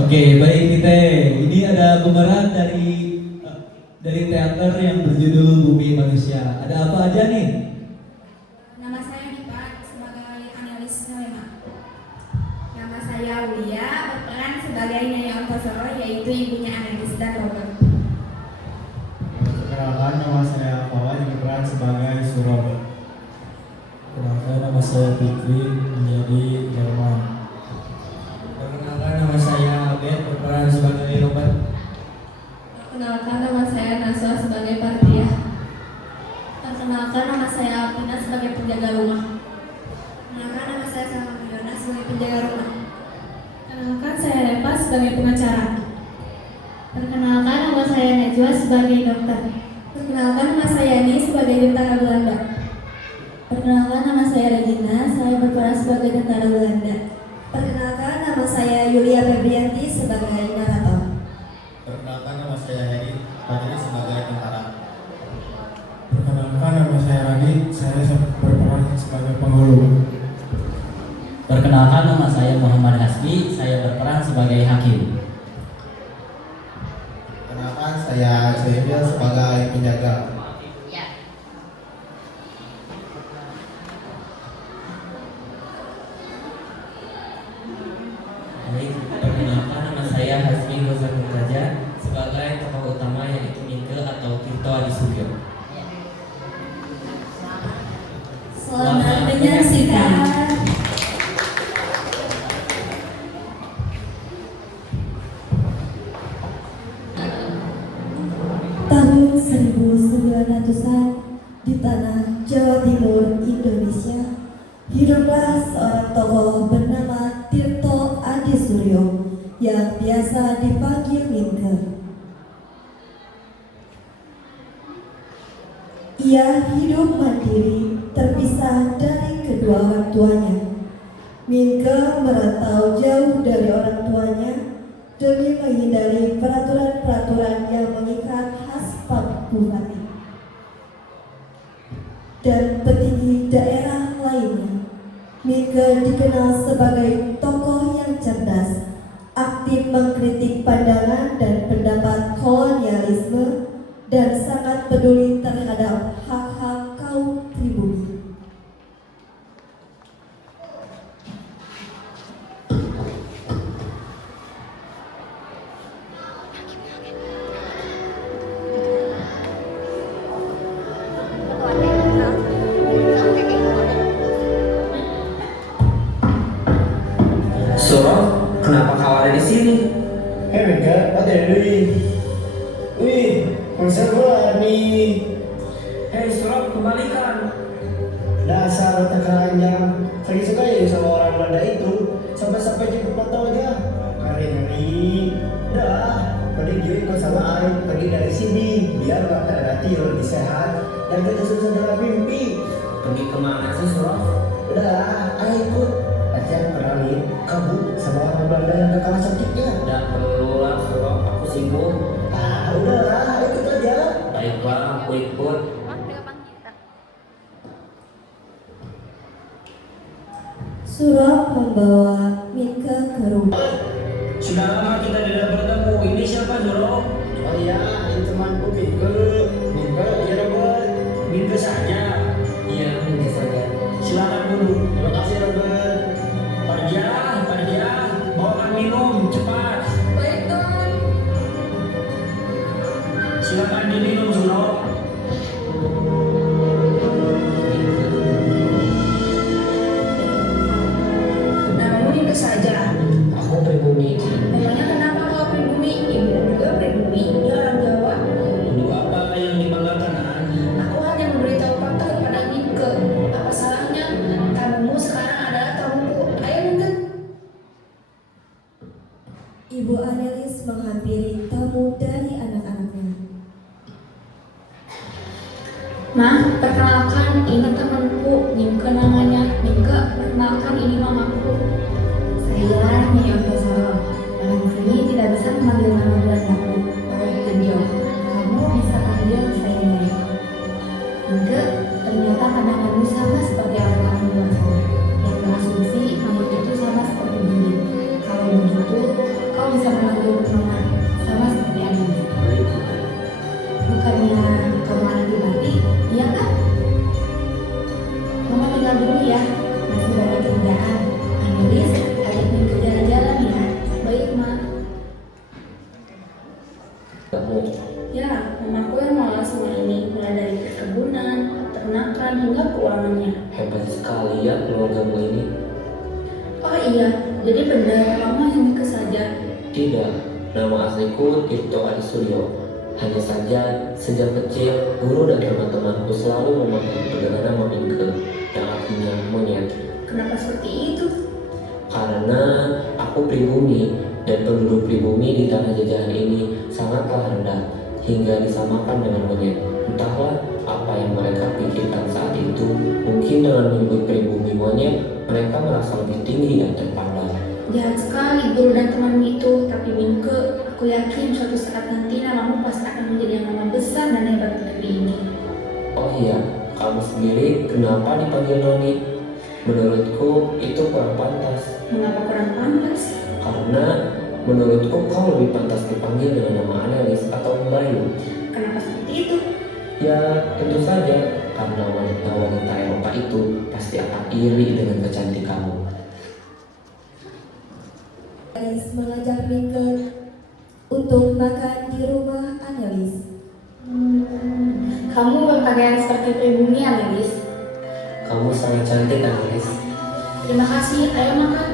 Oke, baik kita. Ini ada pemeran dari teater yang berjudul Bumi Manusia. Ada apa aja nih? Nama saya Dipa sebagai analis Nolema. Nama saya Ulia berperan sebagai Nyai Ontosoro, yaitu ibunya analis dan Robert. Perkenalkan, nama saya Pawan berperan sebagai Surab. Perkenalkan, nama saya Fikri menjadi Herman. Perkenalkan, nama saya Abed berperan sebagai Robert. Perkenalkan, nama saya Naswa sebagai Partia. Perkenalkan, nama saya Alpina sebagai penjaga rumah. Perkenalkan, nama saya Salma Yona sebagai penjaga rumah. Perkenalkan, saya Repa sebagai pengacara. Perkenalkan, nama saya Najwa sebagai dokter. Perkenalkan, nama saya Ani sebagai tentara Belanda. Perkenalkan, nama saya Regina, saya berperan sebagai tentara Belanda. Perkenalkan, nama saya Yulia Febrianti sebagai narator. Perkenalkan, nama saya Heri Fajri sebagai tentara. Perkenalkan, nama saya Radit, saya berperan sebagai penghulu. Perkenalkan, nama saya Muhammad Hasbi, saya berperan sebagai hakim. Perkenalkan, saya Cemil sebagai penjaga. Baik, perkenalkan, nama saya Hasbi Gozan Raja sebagai tokoh utama yaitu Minke atau Tirto Adi Suryo. Selamat menyaksikan. Tahun 1900-an di tanah Jawa Timur, Indonesia, hiduplah seorang tokoh bernama Tirto Adi Suryo yang biasa dipanggil Minke. Ia hidup mandiri, terpisah dari kedua orang tuanya. Minke merantau jauh dari orang tuanya demi menghindari peraturan-peraturan yang mengikat khas Papua dan petinggi daerah lainnya. Minke dikenal sebagai tokoh yang cerdas, aktif mengkritik pandangan dan pendapat kolonialisme, dan sangat peduli terhadap hak-hak kaum pribumi. Suro, kenapa kau ada di sini? Hei Mega, ada Wih, konser bola nih. Hei Suro, kembalikan. Dasar otak keranjang. Sakit sekali sama orang Belanda itu. Sampai-sampai jemput motornya. Hari-hari. Udah, pergi ikut sama Aik, pergi dari sini. Biar gak terhati lebih sehat. Dan kita susah dalam mimpi. Pergi kemana sih Suro? Udah, Aik ikut. Latihan kenalin kamu sama orang Belanda yang gak kalah cantiknya. Tidak perlu lah Suro, aku sibuk. Ah, udahlah, ikut aja. Baiklah, aku ikut. Surab membawa Minke ke rumah. Sudah lama kita tidak bertemu. Ini siapa Suro? Oh iya, ini temanku Minggu. Minggu, iya Robert. Minggu saja. Iya, mungkin saja. Silakan dulu. Terima kasih Robert. Pardia, bawakan minum cepat. Baik, Tuan. Silakan diminum Suro. Namamu itu saja. Aku pribumi. Memangnya kenapa kau pribumi? Ibu juga pribumi. Dia orang Jawa. Untuk apa yang dibanggakan? Aku hanya memberitahu fakta kepada Minke. Apa salahnya? Tamumu sekarang adalah tamuku. Ayo Minke. Ibu Anelis menghampiri tamu dari anak-anaknya. Ma, perkenalkan ini temanku, Minke namanya. Minke, perkenalkan ini mamaku. Saya Nyai Ontosoro. Dalam sini tidak bisa memanggil nama Belandaku. Oleh Genjo, kamu bisa panggil saya Nyai. Minke, ternyata pandanganmu sama seperti orang di luar sana yang berasumsi namun itu sama seperti bumi. Kalau begitu, kau bisa pernah jemput mama, sama seperti Andi. Baik. Bukannya kamu anak di Bali, iya kan? Mama tinggal dulu ya, masih banyak kerjaan. Anelis, ajak Minke jalan-jalan ya. Baik, Ma. Kamu Ya, mamaku yang malah semua ini, mulai dari perkebunan, peternakan, hingga keuangannya. hebat sekali ya keluargamu ini. Oh iya, jadi benar mama yang Minke saja. Tidak, nama asliku Tirto Adi Suryo. Hanya saja sejak kecil guru dan teman-temanku selalu memanggilku dengan nama Minke, yang artinya monyet. Kenapa seperti itu? Karena aku pribumi dan penduduk pribumi di tanah jajahan ini sangatlah rendah hingga disamakan dengan monyet. Entahlah apa yang mereka pikirkan saat itu. Mungkin dengan menyebut pribumi monyet, mereka merasa lebih tinggi dan terpandang. Jahat sekali guru dan temanmu itu, tapi Minke, aku yakin suatu saat nanti namamu pasti akan menjadi nama besar dan hebat di negeri ini. Oh iya, kamu sendiri kenapa dipanggil Noni? Menurutku itu kurang pantas. Mengapa kurang pantas? Karena menurutku kau lebih pantas dipanggil dengan nama Anelis atau Bayu. Kenapa seperti itu? Ya tentu saja, karena wanita-wanita Eropa itu pasti akan iri dengan kecantikanmu. Anelis mengajak Minke untuk makan di rumah Anelis. Kamu berpakaian seperti pribumi, Anelis. Kamu sangat cantik, Anelis. Terima kasih, ayo makan.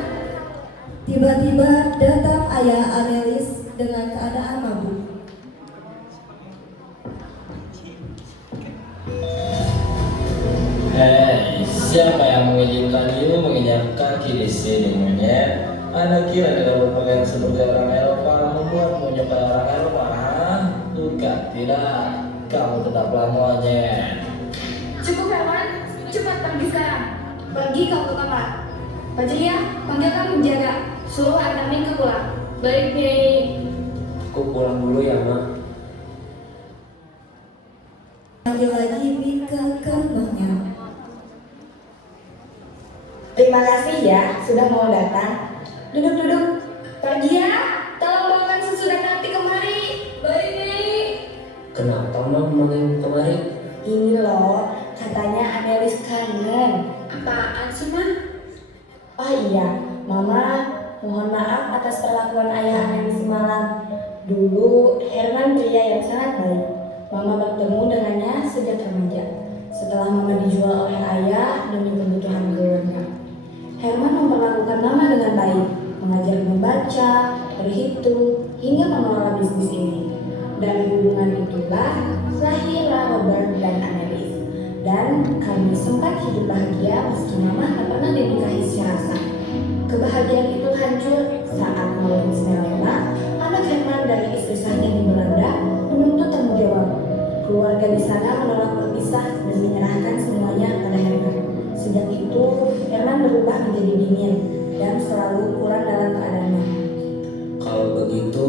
Tiba-tiba datang ayah Anelis dengan keadaan mabuk. Hei, siapa yang mengizinkan you menginjak kaki di sini, monyet? Anda kira dengan berpakaian seperti orang Eropa membuatmu menyukai orang Eropa, ha? Bukan, tidak. Kamu tetaplah monyet. Cukup, Herman. Cepat pergi sekarang. Pergi kau ke kamar. Bajunya, panggilkan menjaga. Suruh anak Minke pulang. Baik, Nyai. Aku pulang dulu ya, Ma. Panggil lagi Minke ke rumahnya. Terima kasih ya, sudah mau datang. Duduk-duduk. Pergi ya. Tolong bawakan susu dan roti kemari. Baik, Nyai. Kenapa Ma memanggil kemari? Ini loh, katanya Anelis kangen. Apaan sih, Ma? Oh iya, Mama mohon maaf atas perlakuan ayah Anelis semalam. Dulu Herman pria yang sangat baik. Mama bertemu dengannya sejak remaja. Setelah Mama dijual oleh ayah demi kebutuhan keluarga. Herman memperlakukan Mama dengan baik, mengajar membaca, berhitung, hingga mengelola bisnis ini. Dari hubungan itulah lahirlah Robert dan Anelis. Dan kami sempat hidup bahagia meski Mama tak pernah dinikahi secara sah. Kebahagiaan itu hancur saat Maurits Melena, anak Herman dari istri sahnya di Belanda, menuntut tanggung jawab. Keluarga di sana menolak berpisah dan menyerahkan semuanya pada Herman. Sejak itu, Herman berubah menjadi dingin dan selalu kurang dalam keadaannya. Kalau begitu,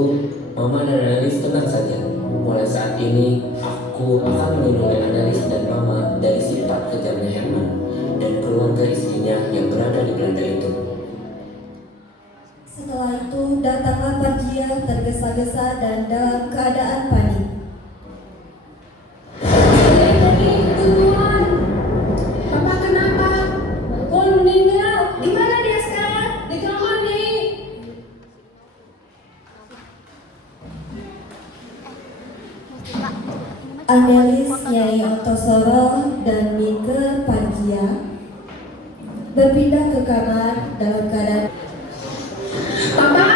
Mama dan Anelis tenang saja. Mulai saat ini, aku akan melindungi Anelis dan Mama dari sifat kejamnya Herman dan keluarga istrinya yang berada di Belanda itu. Setelah itu datanglah Parjia tergesa-gesa dan dalam keadaan panik. Tuhan, Papa kenapa? Kok meninggal? Di mana dia sekarang? Di kamar nih. Anelis, Nyai Ontosoro, dan Minke Parjia berpindah ke kamar dalam keadaan Papa?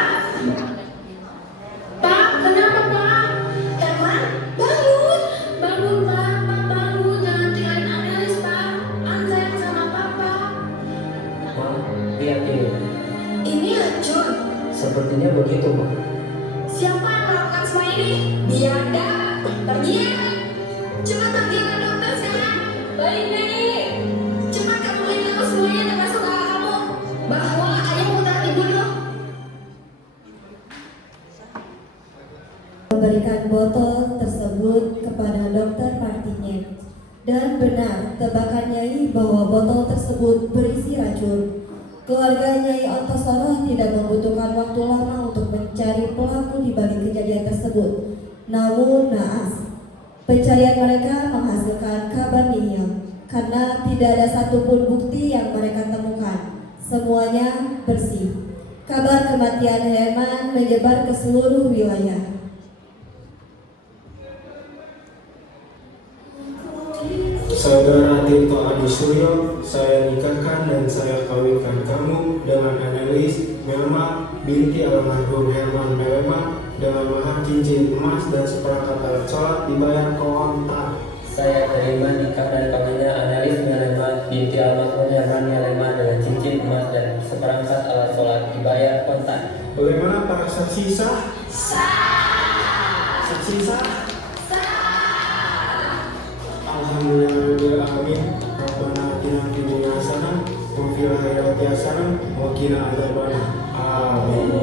Pak, kenapa Pak? Herman, bangun! Bangun Pak, Pak bangun. Jangan tinggalin Anelis Pak. An sayang sama Papa. Ma, lihat ini. Ini racun. Sepertinya begitu, Ma. Siapa yang melakukan semua ini? Biada. Pergi ya. Cepat panggilkan dokter sekarang. Baik nih. Cepat kamu beritahu semuanya termasuk kakak kamu bahwa ayahmu telah dibunuh. memberikan botol tersebut kepada Dokter Martinez. Dan benar, tebakan Nyai bahwa botol tersebut berisi racun. Keluarga Nyai Antasara tidak membutuhkan waktu lama untuk mencari pelaku di balik kejadian tersebut. Namun naas, pencarian mereka menghasilkan kabar nihil karena tidak ada satupun bukti yang mereka temukan. Semuanya bersih. Kabar kematian Herman menyebar ke seluruh wilayah. Saudara Tirto Adi Suryo, saya nikahkan dan saya kawinkan kamu dengan Annelies Melma binti almarhum Herman Melema dengan mahar cincin emas dan seperangkat alat sholat dibayar kontan. Saya terima nikah dan kawinnya Annelies Melema binti almarhum Herman Melema dengan cincin emas dan seperangkat alat sholat dibayar kontan. Bagaimana para saksi sah? Sah. Saksi sah? Alhamdulillahirrahmanirrahim. Rabbana atina fid dunya hasanah wa fil akhirati hasanah wa qina adzabannar. Amin.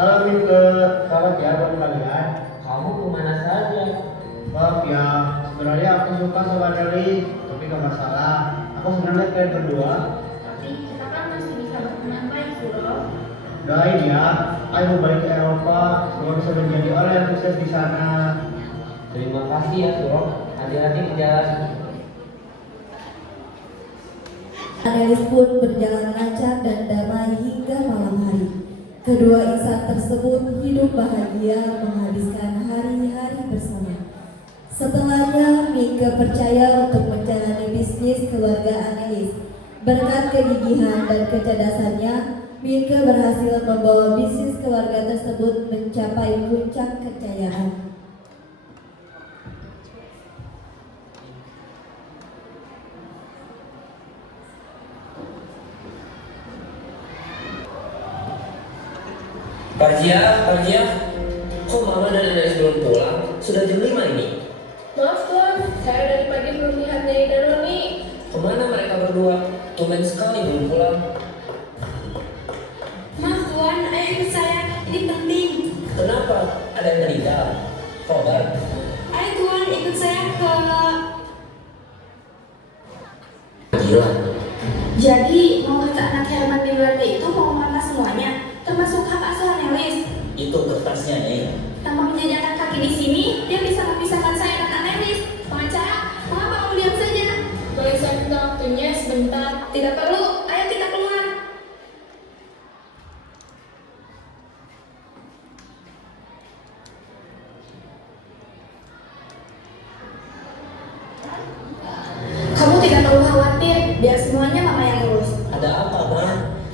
Halo Mingke, selamat ya buat kalian. Kamu kemana saja? Maaf ya, sebenarnya aku suka sama Annelies, tapi gak masalah. Aku senang lihat kalian berdua. Tapi kita kan masih bisa berteman baik, Suro. Doain ya, ayo mau balik ke Eropa, semoga bisa menjadi orang yang sukses di sana. Terima kasih ya Suro. Hati-hati di jalan. Annelies pun berjalan lancar dan damai hingga malam hari. Kedua insan tersebut hidup bahagia menghabiskan hari-hari bersama. Setelahnya, Mingke percaya untuk menjalani bisnis keluarga Annelies. Berkat kegigihan dan kecerdasannya, Mingke berhasil membawa bisnis keluarga tersebut mencapai puncak kejayaan. Parjia, kok mama dan Annelies belum pulang? Sudah jam 5 ini. Maaf Tuan, saya dari pagi belum lihat Nyai dan Roni. Kemana mereka berdua? Tumben sekali belum pulang. Maaf Tuan, ayo ikut saya, ini penting. Kenapa? Ada yang meninggal? Kobar? Ayo Tuan, ikut saya ke... Gila. Jadi, mau kata anak Herman di Belanda itu mau memantas semuanya, termasuk hak asuh Annelies. Itu kertasnya, Nyai. Tanpa menjajakan kaki di sini, dia bisa memisahkan saya dan Annelies. Pengacara, mengapa kamu diam saja? Boleh saya minta waktunya sebentar? Tidak perlu, ayo kita keluar. Kamu tidak perlu khawatir, biar semuanya mama yang urus. Ada apa, Ma?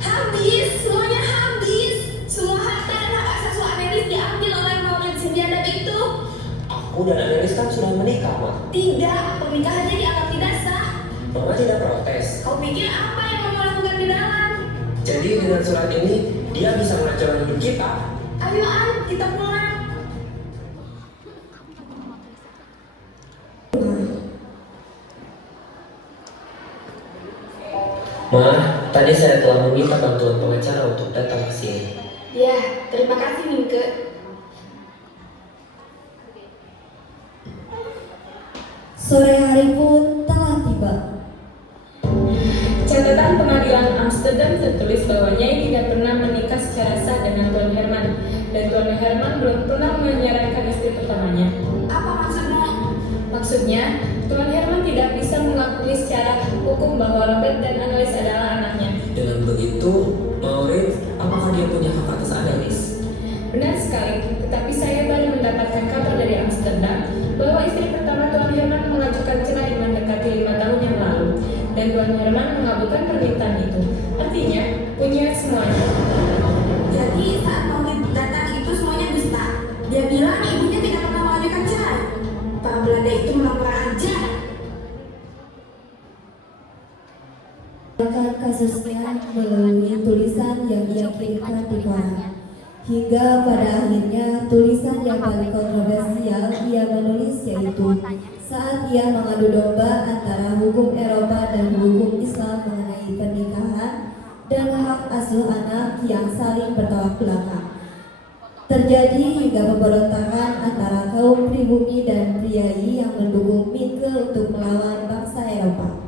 Habis, semuanya habis. Semua harta dan hak asasi Annelies diambil oleh Maulid si biadab itu. Aku dan Annelies kan sudah menikah, Ma. Tidak, pernikahannya dianggap tidak sah. Mama tidak protes. Kau pikir apa yang kamu lakukan di dalam? Jadi dengan surat ini, dia bisa mengacaukan hidup kita. Ayo An, kita pulang. Ma, tadi saya telah meminta bantuan pengacara untuk datang ke sini. Ya, terima kasih Mingke. Sore hari pun telah tiba. Catatan pengadilan Amsterdam tertulis bahwa Nyai tidak pernah menikah secara sah dengan Tuan Herman, dan Tuan Herman belum pernah menyarankan istri pertamanya. Apa maksudmu? Maksudnya, Tuan Herman tidak bisa mengakui secara hukum bahwa Robert dan Annelies adalah anaknya. Dengan begitu, Maurits, apakah dia punya hak atas Annelies? Benar sekali, tetapi saya baru mendapatkan kabar dari Amsterdam bahwa istri pertama Tuan Herman mengajukan cerai mendekati 5 tahun yang lalu, dan Tuan Herman mengabulkan permintaan itu. Artinya, punya semuanya. Jadi saat Maulid datang itu semuanya dusta. Dia bilang ibunya tidak pernah mengajukan cerai. Hingga pada akhirnya tulisan yang paling kontroversial ia menulis yaitu saat ia mengadu domba antara hukum Eropa dan hukum Islam mengenai pernikahan dan hak asuh anak yang saling bertolak belakang. Terjadi hingga pemberontakan antara kaum pribumi dan priai yang mendukung Minke untuk melawan bangsa Eropa.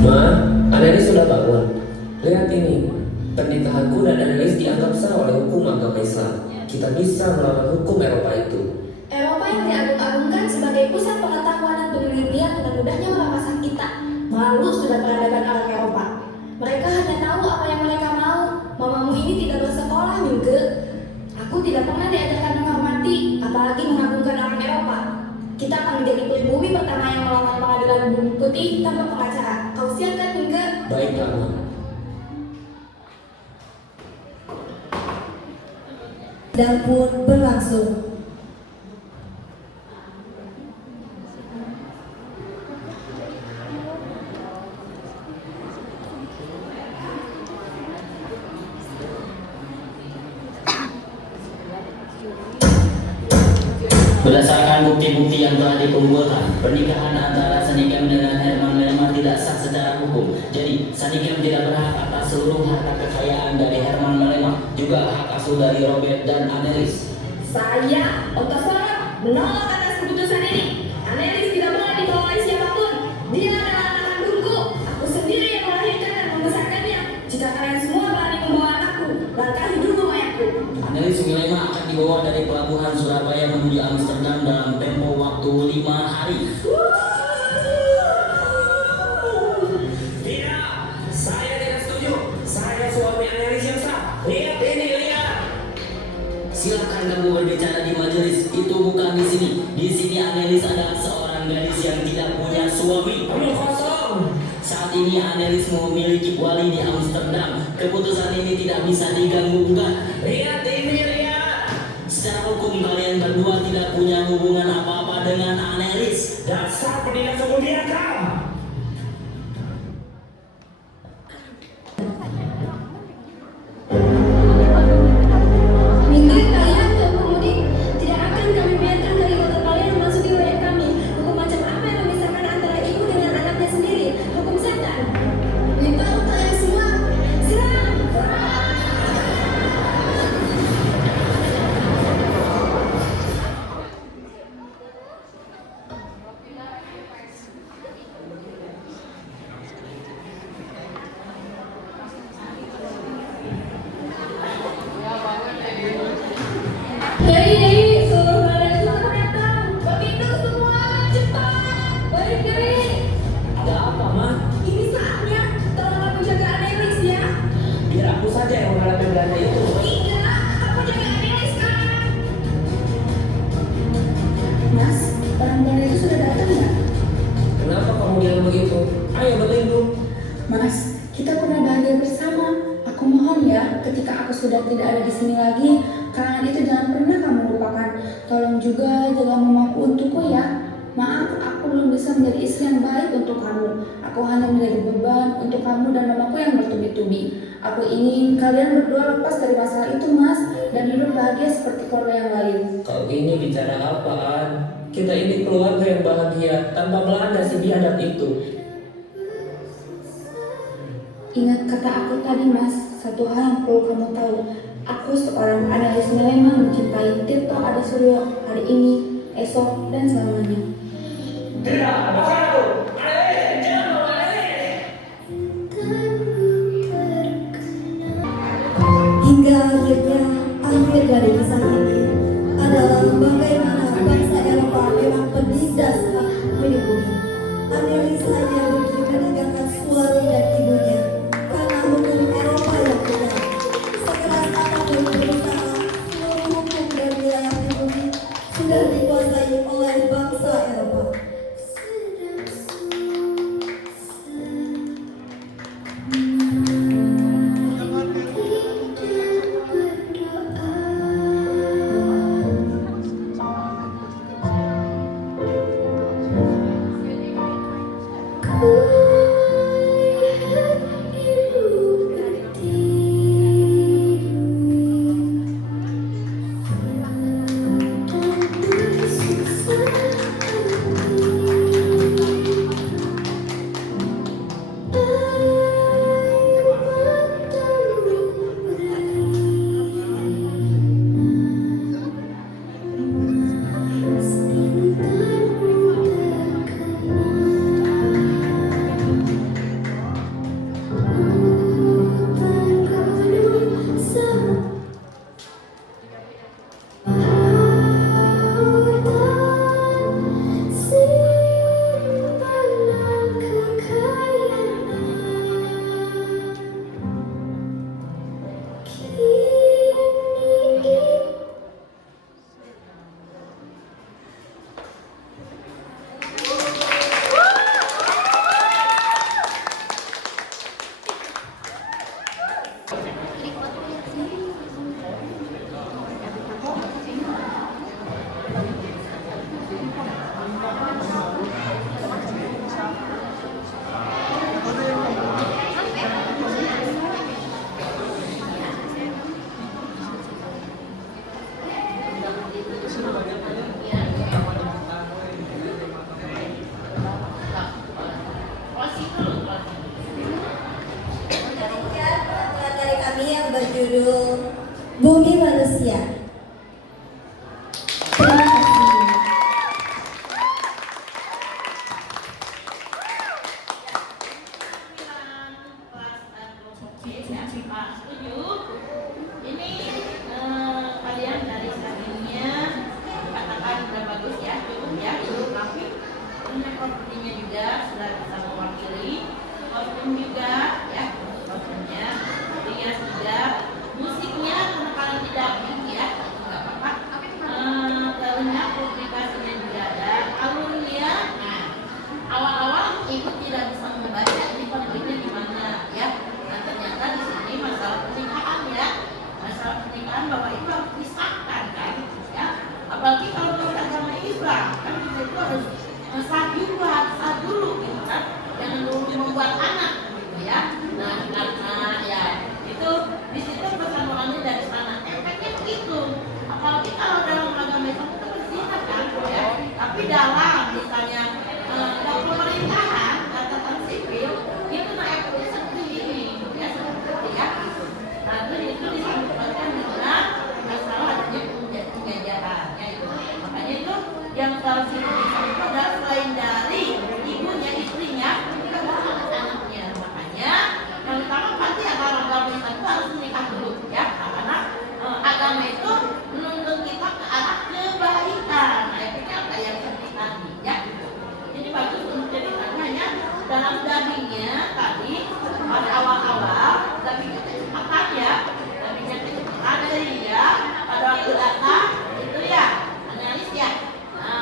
Ma, Annelies sudah bangun. Lihat ini, pernikahanku dan Annelies dianggap sah oleh hukum agama Islam. Kita bisa melawan hukum Eropa itu. Eropa yang diagung-agungkan sebagai pusat pengetahuan dan penelitian dengan mudahnya melepaskan kita. Malu sudah peradaban orang Eropa. Mereka hanya tahu apa yang mereka mau. Mamamu ini tidak bersekolah, Minke. Aku tidak pernah diajarkan menghormati, apalagi mengagungkan orang Eropa. Kita akan menjadi pribumi pertama yang melawan pengadilan bumi putih tanpa pengacara. Kau siap kan, Minke? Baik, Ma. Dan pun berlangsung. Berdasarkan bukti-bukti yang telah dikumpulkan, pernikahan antara Sanikem dengan Herman Melema tidak sah secara hukum. Jadi, Sanikem tidak berhak atas seluruh harta kekayaan dari Herman Melema, juga hak asuh dari Robert dan Annelies. Saya, Otosoro, menolak atas keputusan ini. Annelies tidak boleh dibawa oleh siapapun. Dia adalah anak kandungku. Aku sendiri yang melahirkan dan membesarkannya. Jika kalian semua berani membawa anakku, langkahi dulu mayatku. Annelies Melema akan dibawa dari pelabuhan Surabaya menuju Amsterdam dalam tempo waktu 5 hari. Tidak, saya tidak setuju. Saya suami Annelies yang sah. Lihat ini, lihat. Silakan kamu berbicara di majelis. Itu bukan di sini. Di sini Annelies adalah seorang gadis yang tidak punya suami. Kosong. Saat ini Annelies memiliki wali di Amsterdam. Keputusan ini tidak bisa diganggu-gugat. Lihat ini, lihat. Secara hukum kalian berdua tidak punya hubungan apa-apa dengan Annelies. Dasar pendidik kemudian kau. Minggir kalian, Tuan Pengemudi. Tidak akan kami biarkan kalimat kalian memasuki wilayah kami. Hukum macam apa yang memisahkan antara ibu dengan anaknya sendiri? Hukum setan. Beritahu kalian semua. Serang! Hei, seluruh kalian selamat datang. Berlindung semua, cepat. Baik, baik. Ada apa, Ma? Ini saatnya. Tolong aku jaga Annelies ya. Biar aku saja yang menghadapi belanda itu. Tidak, aku jaga Annelies sekarang. Mas, orang belanda itu sudah datang ya? Kenapa kamu bilang begitu? Ayo berlindung. Mas, kita pernah bahagia bersama. Aku mohon ya, ketika aku sudah tidak ada di sini lagi, kenangan itu jangan pernah kamu lupakan. Tolong juga jaga mamaku untukku ya. Maaf, aku belum bisa menjadi istri yang baik untuk kamu. Aku hanya menjadi beban untuk kamu dan mamaku yang bertubi-tubi. Aku ingin kalian berdua lepas dari masalah itu, Mas, dan hidup bahagia seperti keluarga yang lain. Kau ini bicara apaan? Kita ini keluarga yang bahagia tanpa Belanda si biadab itu. Ingat kata aku tadi, Mas, satu hal yang perlu kamu tahu. Aku seorang Annelies Melema mencintai Tirto Adi Suryo hari ini, esok, dan selamanya. Tidak, apa itu? Annelies, jangan bawa Annelies. Hingga akhirnya akhir dari kisah ini adalah bagaimana bangsa Eropa memang penindas hak pribumi. Annelies hanya rugi meninggalkan suami dan ibunya karena hukum Eropa yang benar. Sekeras apapun berusaha, seluruh hukum dan wilayah pribumi sudah dikuasai oleh bangsa Eropa. Setuju? Ini kalian dari sampingnya katakan sudah bagus ya, cukup ya, cukup rapi. Punya propertinya juga sudah bisa mewakili. Kostum juga ya, kostumnya, rias juga, musiknya karena kalian tidak ya, nggak apa-apa. Daunnya publikasinya juga ada, alurnya. Nah, awal-awal ibu tidak bisa membaca ini konfliknya di mana ya. Nah ternyata di sini masalah pernikahan ya, masalah pernikahan bapak ibu harus disahkan kan ya. Apalagi kalau menurut agama Islam kan kita itu harus sah dulu gitu kan, jangan dulu membuat anak gitu ya. Nah karena ya itu di situ pesan orangnya dari sana efeknya begitu. Apalagi kalau dalam agama Islam itu berzina kan ya, tapi dalam misalnya dalam pemerintahan catatan sipil itu nah efeknya seperti ini ya, seperti ya. Nah itu disebutkan dengan masalah adanya penjajahannya itu. Makanya itu yang harus disebutkan itu adalah selain dari ibunya, istrinya, juga adalah anak-anaknya. Makanya yang utama pasti agama Islam itu harus menikah dulu ya, karena agama itu menuntut kita ke arah kebaikan. Nah efeknya apa yang seperti tadi ya. Jadi bagus untuk jadi hanya dalam dagingnya tadi pada awal-awal dagingnya kecepatan ya, dagingnya kecepatan sehingga pada waktu data itu ya analis ya,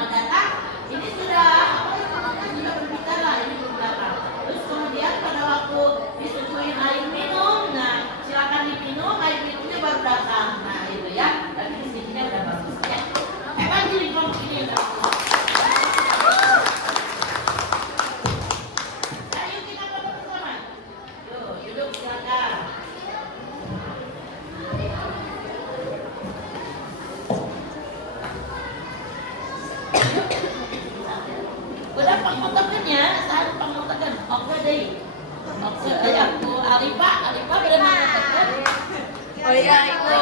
data ini sudah apa namanya sudah berbicara ini berbicara. Terus kemudian pada waktu disuguhin air minum, nah silakan diminum, air minumnya baru datang. Nah itu ya, tapi di sini udah bagus ya. Hebat ini kelompok ini udah bagus. Ayo kita foto bersama. Yuk, duduk silakan. Udah pengmotokannya, saya pengmotokan. Oke deh. Oke, aku Arifah boleh mengatakan. Oh iya, itu